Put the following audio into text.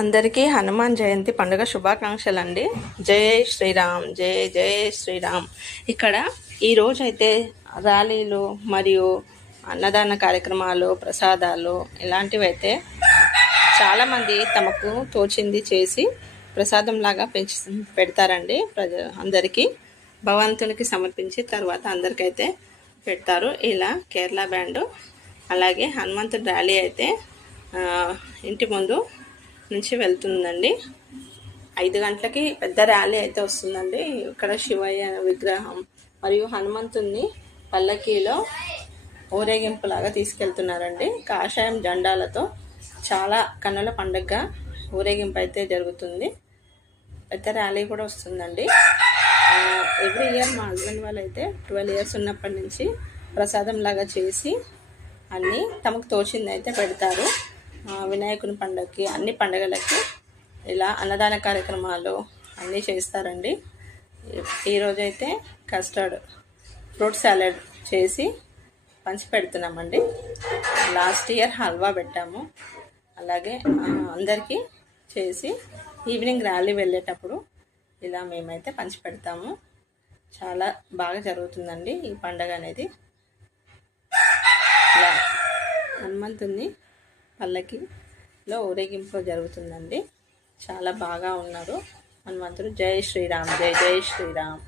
అందరికీ హనుమాన్ జయంతి పండుగ శుభాకాంక్షలు అండి. జై శ్రీరామ్, జై జై శ్రీరామ్. ఇక్కడ ఈరోజు అయితే ర్యాలీలు మరియు అన్నదాన కార్యక్రమాలు, ప్రసాదాలు ఇలాంటివి అయితే చాలామంది తమకు తోచింది చేసి ప్రసాదంలాగా పెడతారండి. అందరికీ భగవంతునికి సమర్పించి తర్వాత అందరికైతే పెడతారు. ఇలా కేరళ బ్యాండు అలాగే హనుమంతుడి ర్యాలీ అయితే ఇంటి ముందు నుంచి వెళ్తుందండి. 5 గంటలకి పెద్ద ర్యాలీ అయితే వస్తుందండి. ఇక్కడ శివయ్య విగ్రహం మరియు హనుమంతుని పల్లకీలో ఊరేగింపులాగా తీసుకెళ్తున్నారండి. కాషాయం జెండాలతో చాలా కన్నుల పండుగగా ఊరేగింపు అయితే జరుగుతుంది. పెద్ద ర్యాలీ కూడా వస్తుందండి. ఎవ్రీ ఇయర్ మా హస్బెండ్ వాళ్ళు అయితే 12 ఇయర్స్ ఉన్నప్పటి నుంచి ప్రసాదం లాగా చేసి అన్నీ తమకు తోచింది అయితే పెడతారు. వినాయకుని పండుగకి, అన్ని పండుగలకి ఇలా అన్నదాన కార్యక్రమాలు అన్నీ చేస్తారండి. ఈరోజైతే కస్టర్డ్ ఫ్రూట్ సాలెడ్ చేసి పంచి పెడుతున్నామండి. లాస్ట్ ఇయర్ హల్వా పెట్టాము. అలాగే అందరికీ చేసి ఈవినింగ్ ర్యాలీ వెళ్ళేటప్పుడు ఇలా మేమైతే పంచి పెడతాము. చాలా బాగా జరుగుతుందండి ఈ పండుగ అనేది. ఇలా హనుమంతుని పల్లకిలో ఊరేగింపు జరుగుతుందండి. చాలా బాగా ఉన్నారు హనుమంతుడు. జై శ్రీరామ్, జై జై శ్రీరామ్.